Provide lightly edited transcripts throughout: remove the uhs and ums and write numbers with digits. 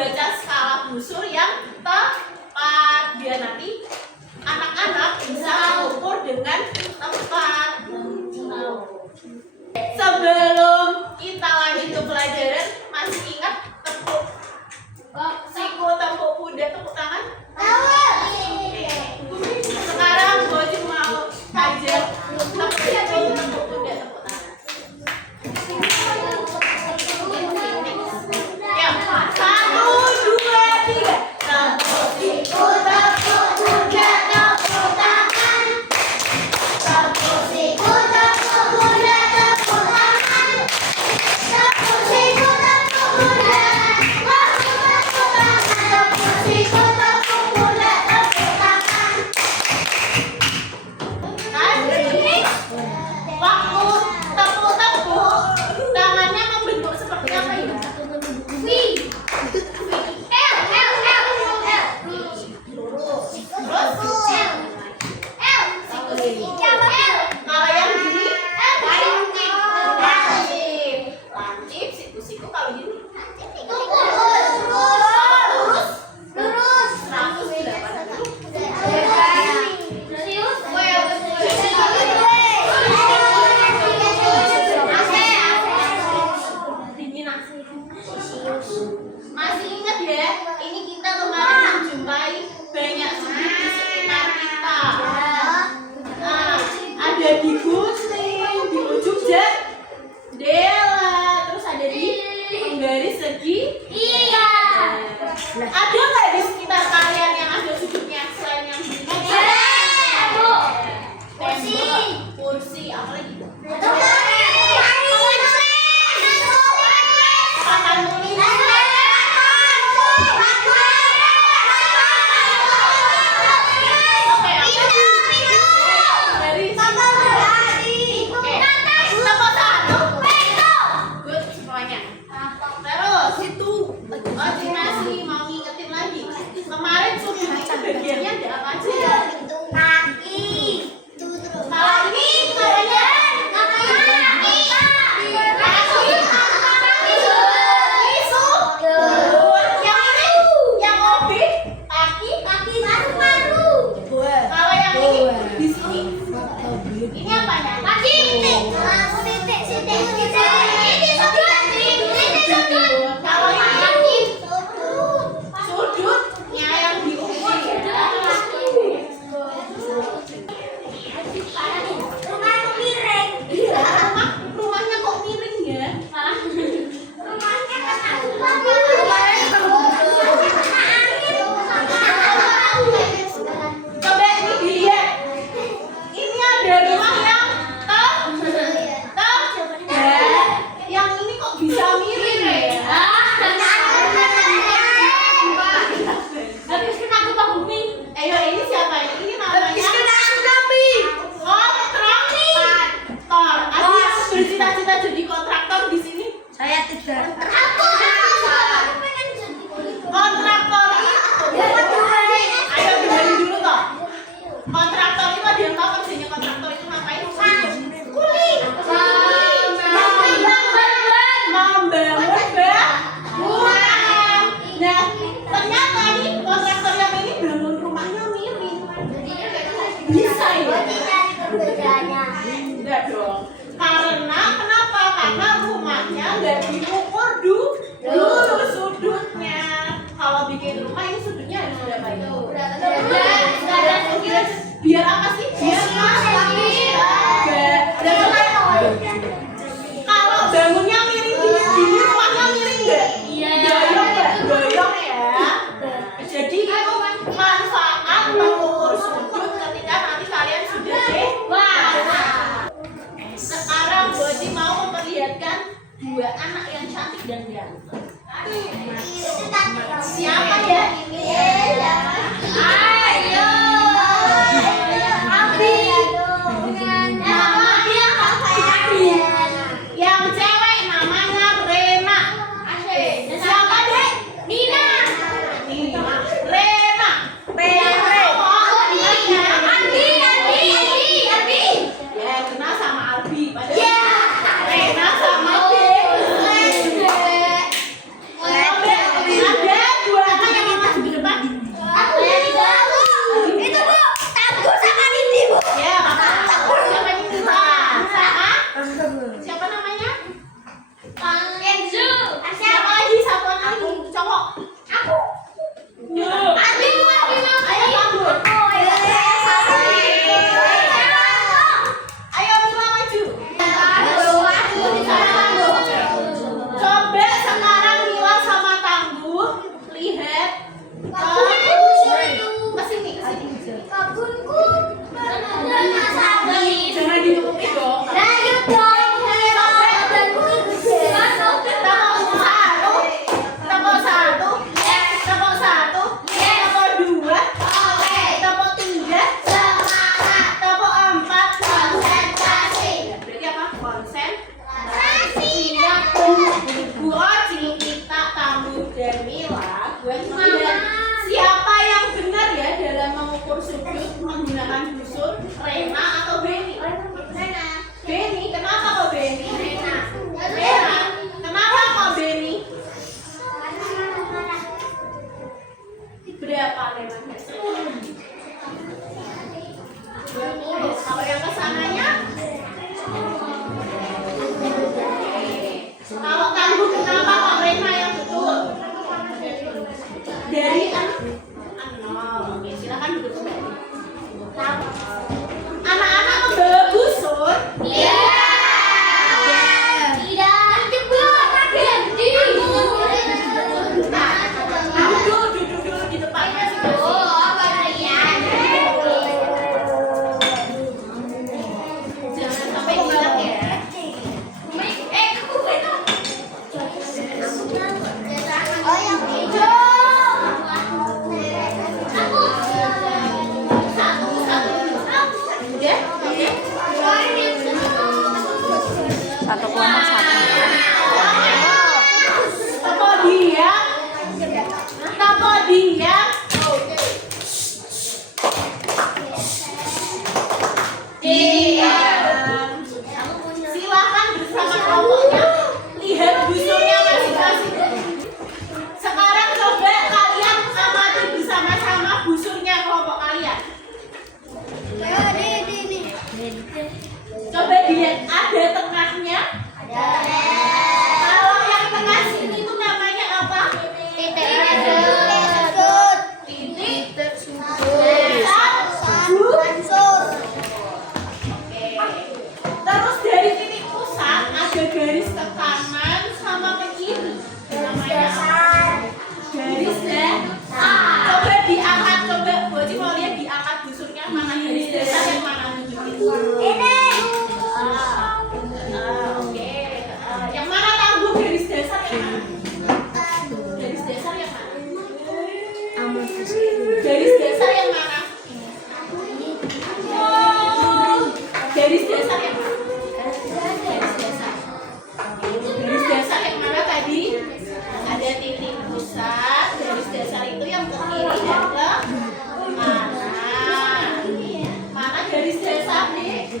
membaca skala busur yang tepat biar nanti anak-anak bisa mengukur dengan tepat. Sebelum kita lanjut ke pelajaran, masih ingat tepuk siku, tepuk kuda, tepuk tangan? Sekarang Boji mau ajar tepuk siku, tepuk kuda, tepuk tangan. Ya, 1, 2, 3. Tepuk siku, tepuk kuda, tepuk tangan. Tepuk siku, tepuk kuda, tepuk tangan. Tepuk siku, tepuk kuda, tepuk tangan. Tepuk siku, tepuk kuda, tepuk tangan. Waktu tepuk-tepuk, tangannya membentuk seperti apa ini? V. L. Kalau yang gini, lancip. Siku-siku kalau gini. Lurus. 180. Masih ingat ya? Ini kita kemarin menjumpai banyak sudut di sekitar kita. Nah, ada di gunting, di ujung jendela, terus ada di penggaris segi. Iya. Ada nggak di sekitar kalian yang ada sudutnya selain yang di kursi, apa lagi? Papan tulis. Masih mau ngingetin lagi. Kemarin sudut kita bagiannya ada apa aja ya? Kaki. Kalau ini yang ini yang obi kaki paru-paru. Kalau yang ini di sini ini apanya? Kaki. Kalau ini sudutnya yang diukur ya. Rumahnya kok miring ya? Coba ini dilihat. Ini ada rumah yang yang ini kok bisa miring ya? Ayo, ini siapa ini? Ini namanya kontraktor. Ada yang bercita-cita jadi kontraktor di sini? Saya tidak. Kontraktor itu. Ayo dengerin dulu toh. Kontraktor itu ada yang tahu kerjanya kontraktor itu ngapain? Kuli. Membangun bangunan. Nah, ternyata nih kontraktor yang ini bangun rumahnya miring. Bisa ya? Enggak dong. Karena kenapa? Karena rumahnya nggak diukur dulu sudutnya. Kalau bikin rumah ini sudutnya harus berapa itu? Biar apa sih? Biar kalau bangunnya miring gini rumahnya miring nggak? Goyong ya. Jadi itu manfaat mengukur sudut ketika nanti kalian sudah dewasa. Sekarang Boji mau memperlihatkan dua anak yang cantik dan ganteng. Siapa ya ini? Ayo. Abi. Namanya Abi. Yang cewek namanya Rena. Siapa dek? Nina. Rena. Andi. Ya kenal sama Albi. Rena sama Dek. Ada yang hijau. Ya, oke. 1,1. Toko dia. Toko dia. Diam. Silakan bersama kelompoknya lihat busurnya masing-masing. Sekarang coba kalian amati bersama-sama busurnya kelompok kalian. Coba dilihat, ada tengahnya. Kalau yang tengah sini itu namanya apa? Titik sudut. Terus dari titik pusat ada garis ke kanan sama ke kiri. Namanya garis dasar. Coba diangkat, coba Boci mau lihat diangkat busurnya mana garis dasar yang mana tunjukin. Oke. Yang mana tahu Bu garis dasar yang mana? Garis dasar yang mana? Garis dasar yang mana? Garis dasar yang mana? Garis dasar yang mana tadi? Ada titik pusat. Garis dasar itu yang ke kiri dan ke kanan. Mana garis dasar nih?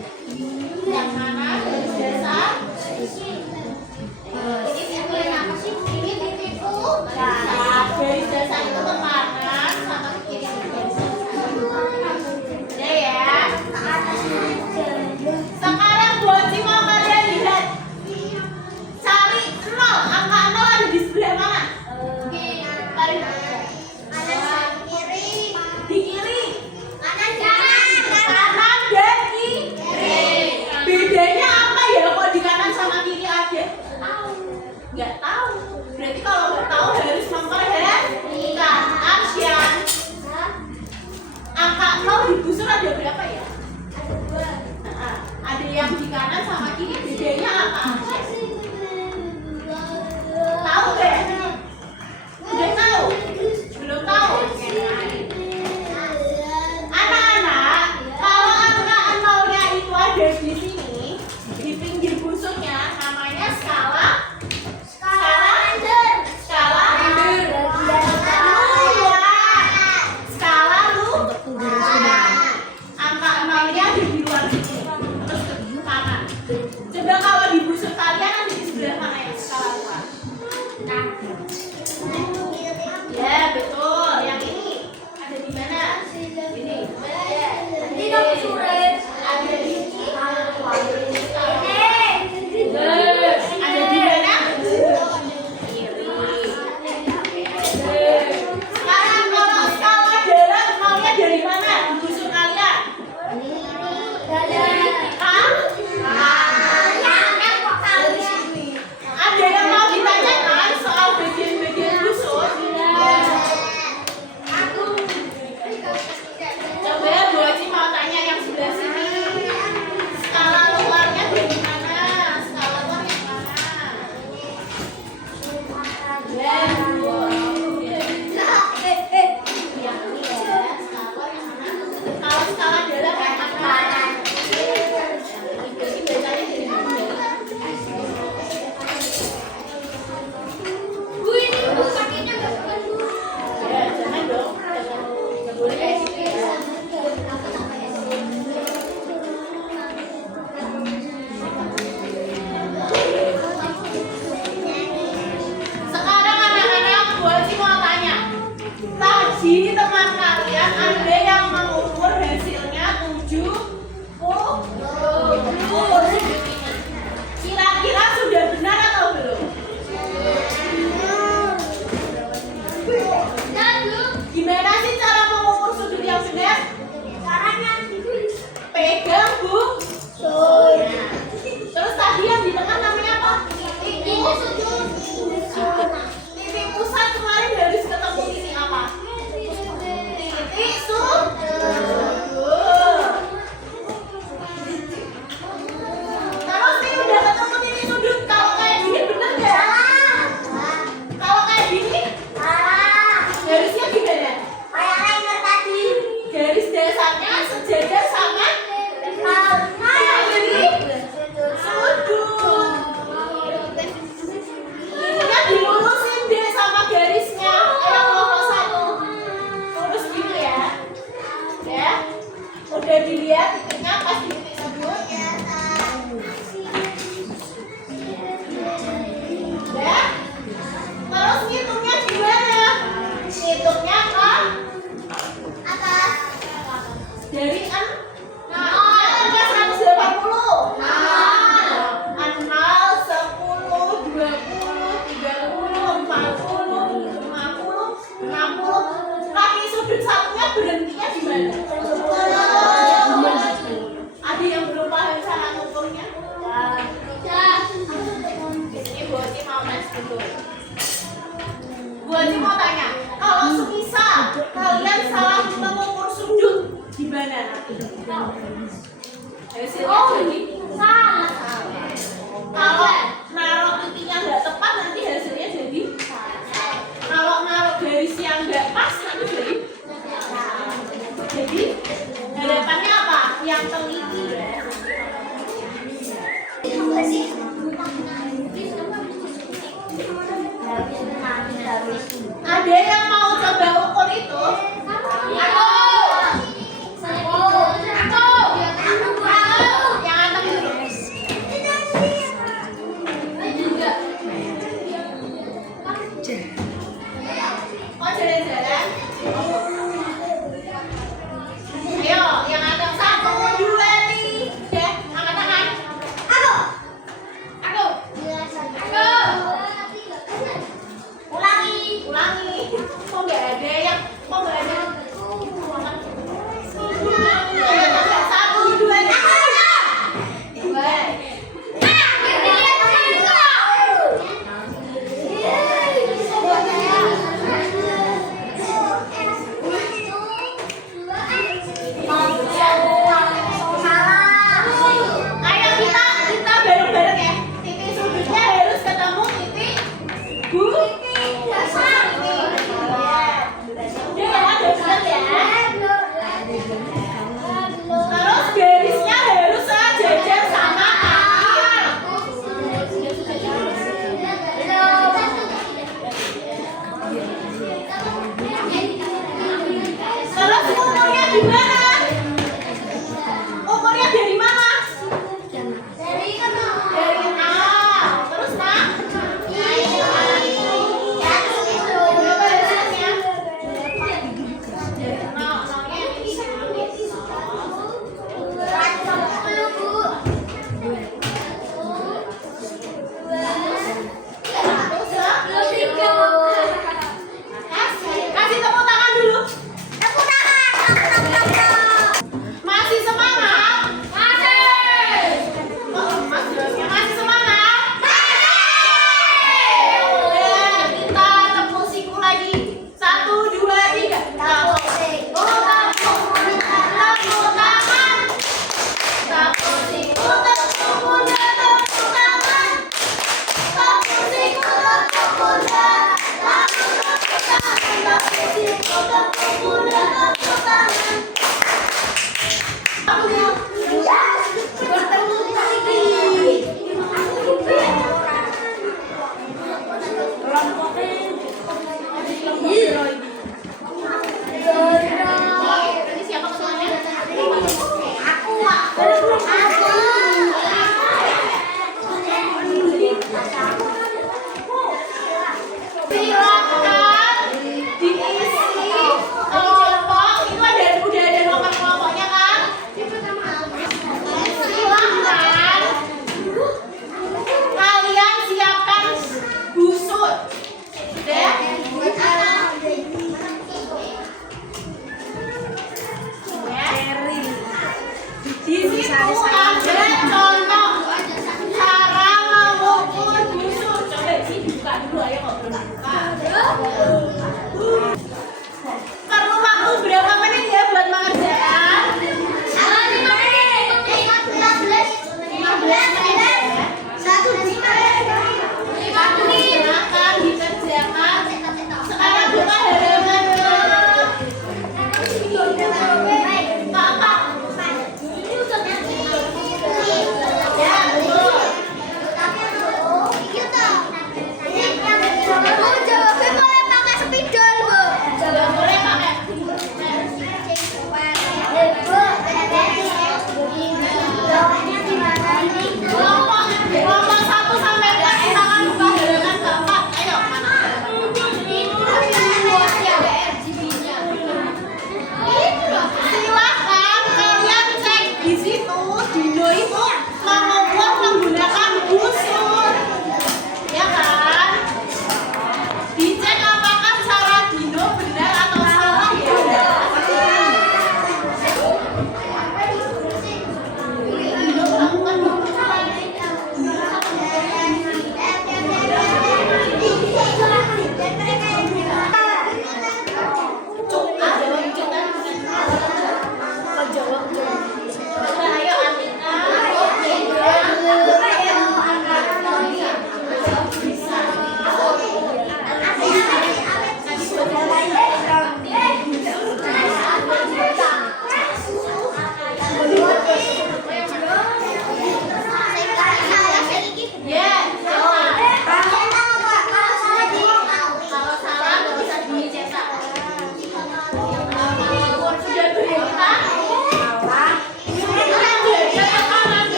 Yang mana garis dasar? Ini titik apa sih? Ini titik pusat. Garis dasar itu ke kanan sama ke kiri. Udah ya. Sekarang Boci mau kalian lihat. Cari 0. Angka 0 ada di sebelah mana? Di kiri. Kanan dan kiri. Bedanya apa ya kok di kanan sama kiri ada? Nggak tahu. Berarti kalau nggak tahu harus memperhatikan. Action. Angka 0 di busur ada berapa ya? Ada yang di kanan sama kiri. Bedanya apa? Tahu nggak? Udah tahu? Belum tahu? Anak-anak, kalau angka 0-nya itu ada di sini, di pinggir busurnya namanya skala. Skala angka 0-nya ada di luar sini. Terus ke kanan. Coba kalau di busur kalian ada di sebelah mana ya skala luar? Ya betul. Yang ini ada di mana? Ini. Tidak busurin. Ada di sini. Ada di mana? Sekarang kalau skala jarak maunya dari mana? Di busur kalian? Ada yang mau ditanyakan soal bagian-bagian busur? Coba ya Boci mau tanya yang sebelah sini. Skala luarnya dari mana? Skala luar yang mana? Yang ini ya. Skala luar yang mana? Kalau skala dalam yang mana? Ini bacanya dari mana? Ya, jangan dong. Jangan boleh kayak gitu ya. Sekarang anak-anak Bu Haji mau tanya, kalau semisal kalian salah mengukur sudut, gimana? Hasilnya jadi salah. Kalau naruh titiknya nggak tepat, nanti hasilnya jadi salah. Kalau naruh garis yang nggak pas, nanti jadi harapannya apa? Yang teliti. Ada yang mau coba ukur itu? Aku. Yang anteng dulu. Oh, jalan-jalan. Ayo, yang anteng 1, 2, 3. Ya, angkat tangan. Aku. Ulangi. Kok nggak ada yang? Kok nggak ada? Ayo, coba 1, 2, 3. Ayo kita bareng-bareng ya. Titik sudutnya harus ketemu titik dasar ini. Dia ada benar ya. Terus garisnya harus sejajar sama akhir. Terus ukurnya gimana? Ukurnya dari mana? Dari A. Terus nak? Berapa hasilnya? Kasih tepuk tangan dulu. Masih semangat? Oh, Mas jawabnya masih semangat? Udah, kita tepuk siku lagi. 1, 2, 3. Tepuk siku, tepuk tangan. Tepuk siku, tepuk bunda, tepuk tangan. Tepuk siku, tepuk bunda. Tepuk tangan. Tepuk siku, tepuk bunda, tepuk tangan. Bertemu lagi. Ini siapa ketuanya? Silakan diisi kelompok. Itu udah ada nomor kelompoknya kan? Silakan kalian siapkan busur. Sudah? Di situ ada contoh cara mengukur busur. Coba dibuka dulu, ayo ngobrol.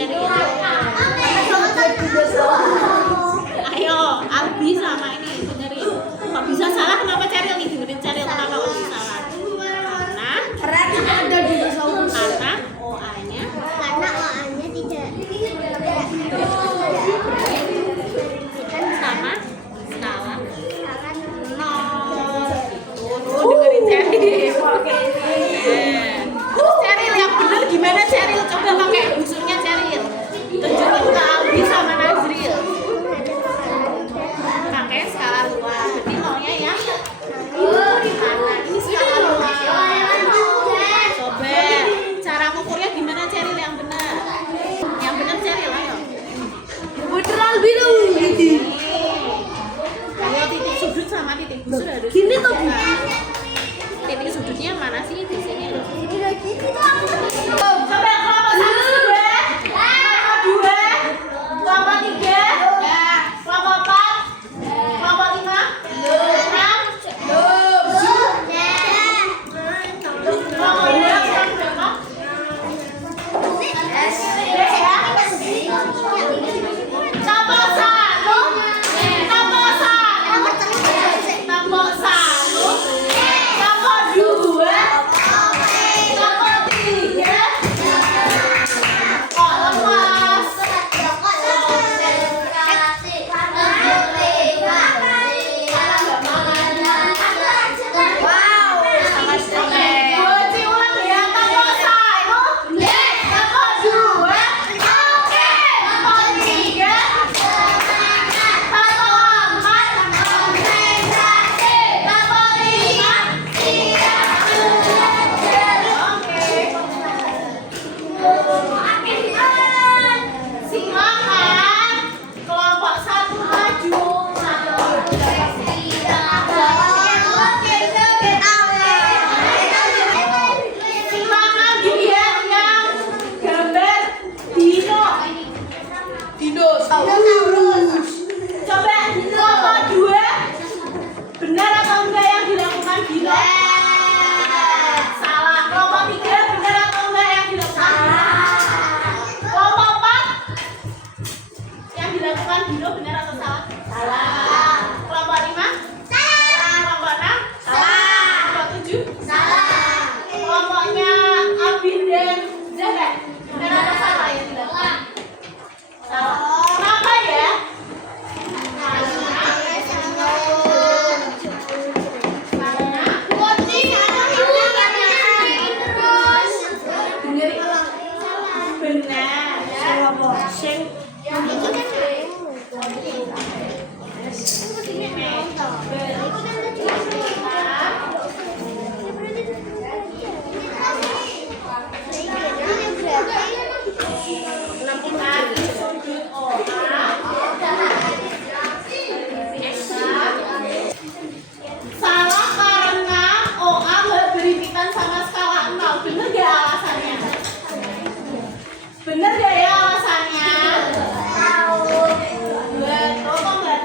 Ceril. Ayo, Albi sama ini benerin. Kok bisa salah? Kenapa Ceril nih? Dengerin Ceril kenapa kok bisa salah? Karena OA-nya sama skala 0. Tuh, dengerin Ceril. Terus Ceril yang bener gimana Ceril? Coba pakai busurnya Ceril. Tunjukin ke Albi sama Nazril. Pakai skala luar. Berarti nolnya ya di kanan. Ini skala luar. Coba cara ngukurnya gimana Ceril yang benar? Yang benar Ceril, ayo. Bener Albi tuh. Ayo titik sudut sama titik busur harus Gini tuh. titik sudutnya mana sih di sini loh. Coba Kelompok 1 dua, kelompok 2, kelompok 3, kelompok 4, kelompok 5, 6, kelompok 2 sekarang berapa? Kelompok 1, kelompok 1, kelompok 1, kelompok 2, kelompok 3. Kok lemas? Kunci ulang ya, kelompok 1, kelompok 2, kelompok 3, kelompok 4, kelompok 5. Silakan kelompok 1 maju. Silakan dilihat yang gambar dino. dinosaurus. Coba kelompok 2 benar atau enggak yang dilakukan dino? Salah. Kelompok 3 benar atau enggak yang dilakukan dino? Kelompok 4 yang dilakukan dino benar atau salah? Salah. Kelompok 5? Salah. Kelompok 6? Salah. Kelompok 7? Salah. Kelompoknya Abin dan Zahra benar atau salah yang dilakukan? Salah. Kenapa ya? Salah karena OA nggak berhimpitan sama skala 0. Bener gak alasannya? Bener gak ya alasannya? Betul kok nggak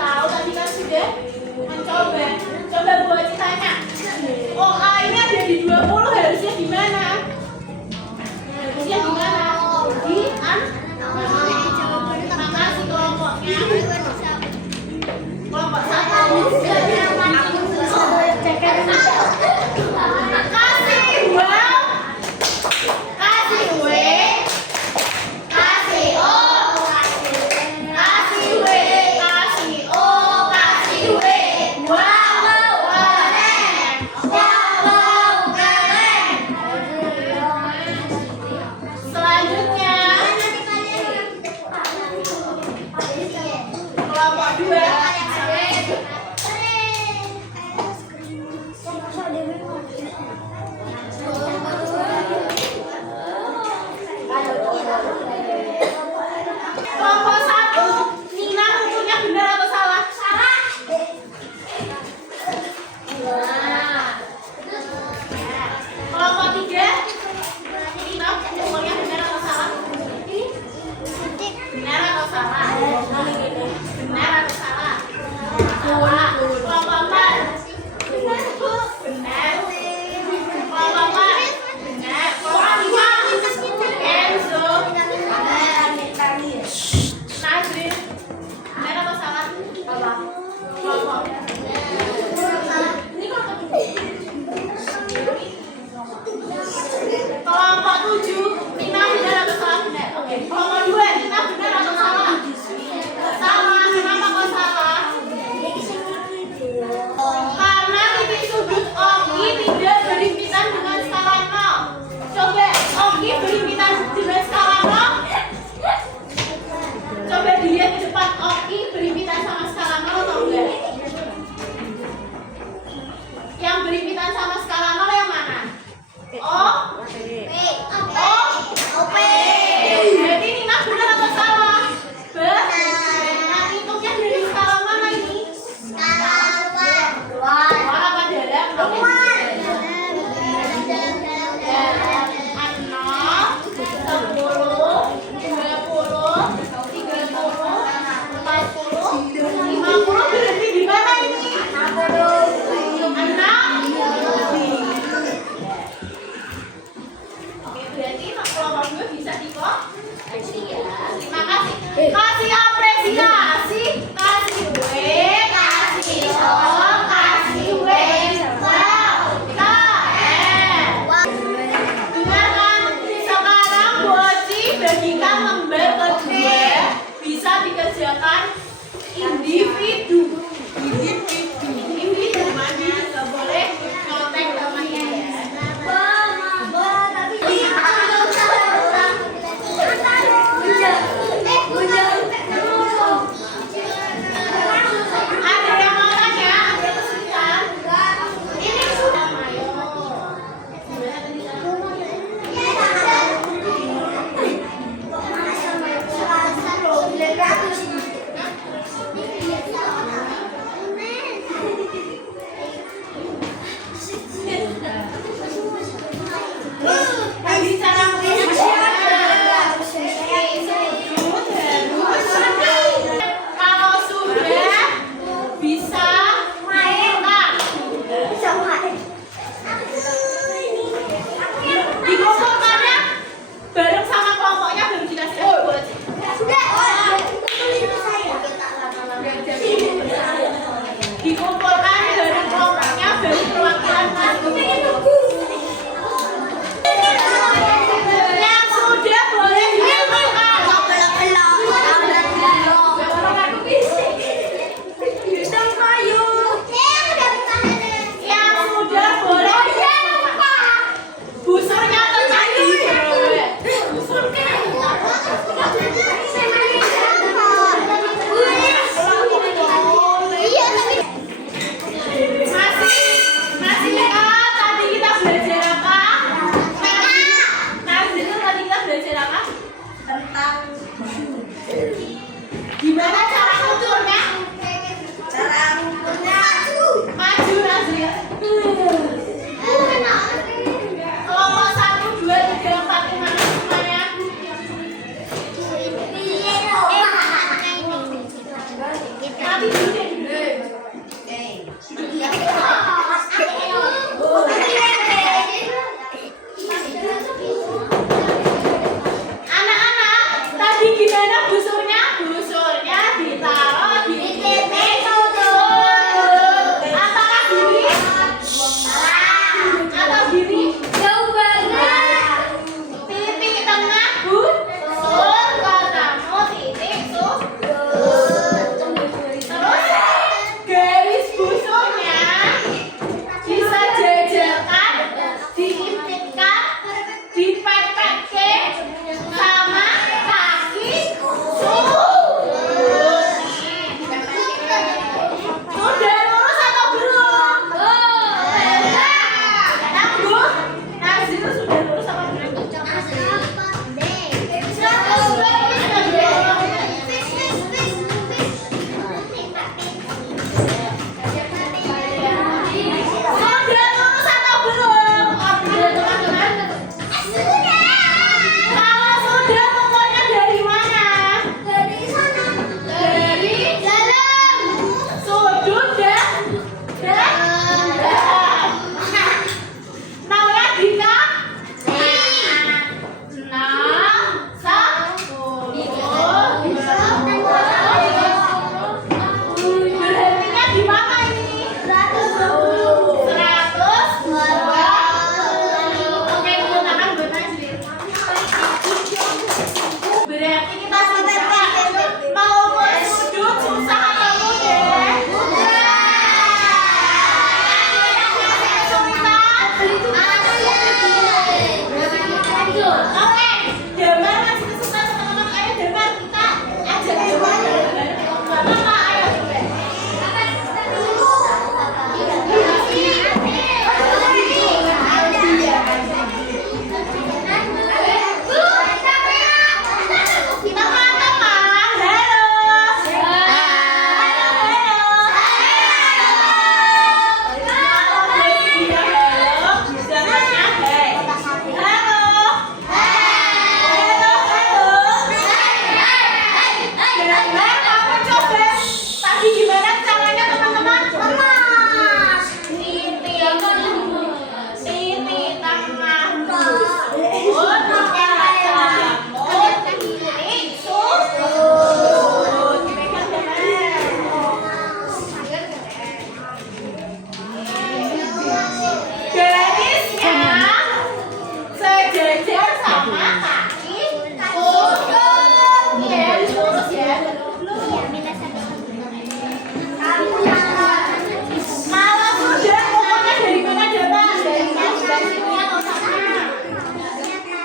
Kalau sudah, pokoknya dari mana dapat? Dari notes ini atau sama?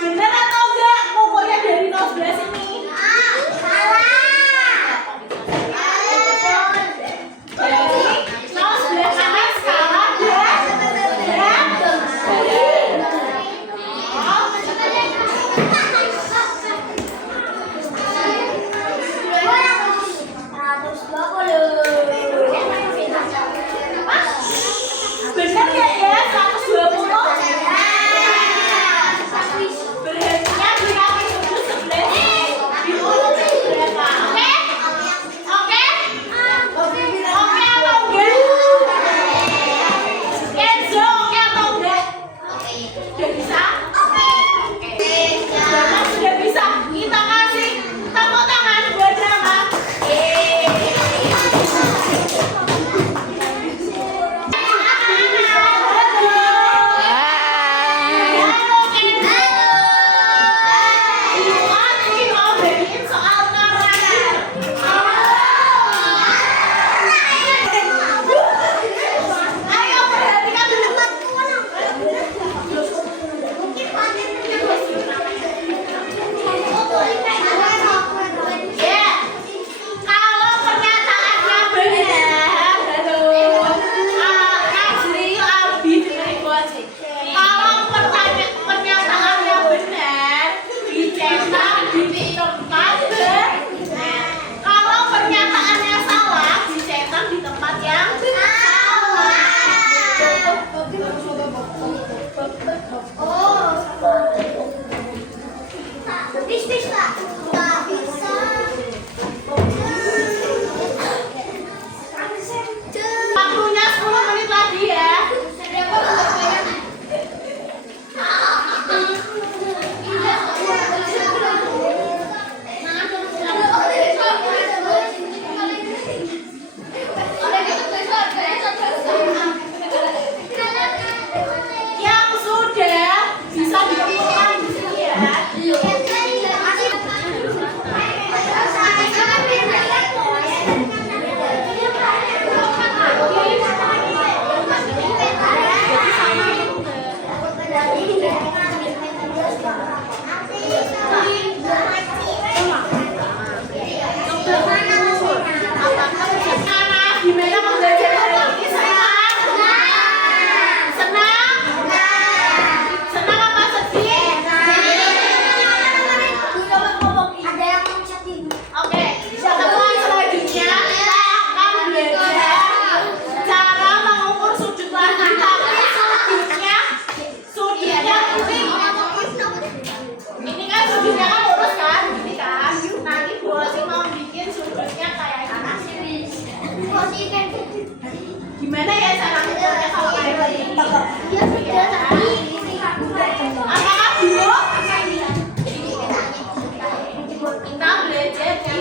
Bener atau enggak? Pokoknya dari notes ini. Bener nggak ya? 120? Berhentinya di kaki 11 diurutin berapa? Oke? Oke? Oke atau enggak? Kenzo, oke atau enggak? Sudah bisa? Jangan sudah bisa. Kita kasih tepuk tangan buat Rama. Waktunya 10 menit lagi ya. Yang sudah bisa ditemukan di sini ya. Gimana membelajar hari ini? Senang? Senang? Senang apa sedih? Oke, setelah selanjutnya kita akan belajar cara mengukur sudut lagi, tapi sudutnya ini kan sudutnya kan lurus kan, gini kan. Nanti Bosi mau bikin sudutnya kayak gini. Gimana ya cara mengukurnya kalau kayak gini? Apakah bingung? Kita belajar di